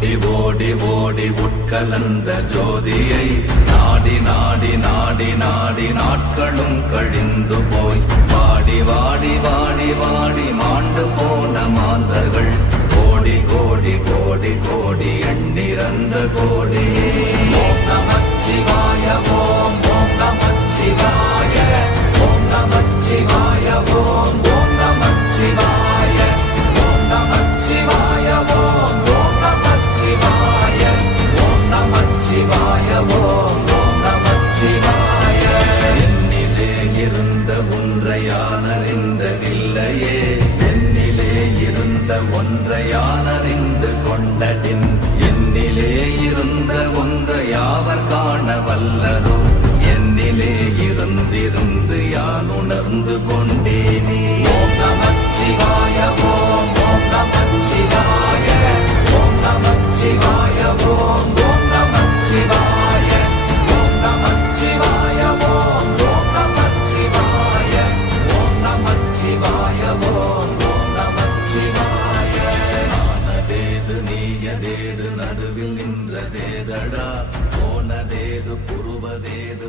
ஓடி ஓடி ஓடி உட்கலந்த ஜோதியை நாடி நாடி நாடி நாடி நாட்களும் கழிந்து போய் வாடி வாடி வாடி வாடி மாண்டு போன மாந்தர்கள் கோடி கோடி கோடி கோடி எண்ணிறந்த கோடி. ஓம் நமச்சிவாய ஓம் ஓம் நமச்சிவாய ஓம் நமச்சிவாய ஓம் ஓம் நமச்சிவாய ஓம் நமச்சிவாய ஓம் ஓம் நமச்சிவாய ஓம் நமச்சிவாய ஓம் ஓம் நமச்சிவாய. என்னிலே இருந்த ஒன்றை யானறிந்ததில்லையே, என்னிலே இருந்த ஒன்றை யானறிந்து கொண்டடின், என்னிலே இருந்த ஒன்றை யாவர் காண வல்லதோ, என்னிலே இருந்திருந்து யான் உணர்ந்து கொண்டேனே. ஓம் நமச்சிவாய ஓம் ஓம் நமச்சிவாய ஓம் நமச்சிவாய ஓம் ஓம் நமச்சிவாய ஓம் நமச்சிவாய ஓம் ஓம் நமச்சிவாய ஓம் நமச்சிவாய ஓம் ஓம் நமச்சிவாய. ஆனதேது நீயதேது நடுவில் நின்றதேதடா, போனதேது புருவதேது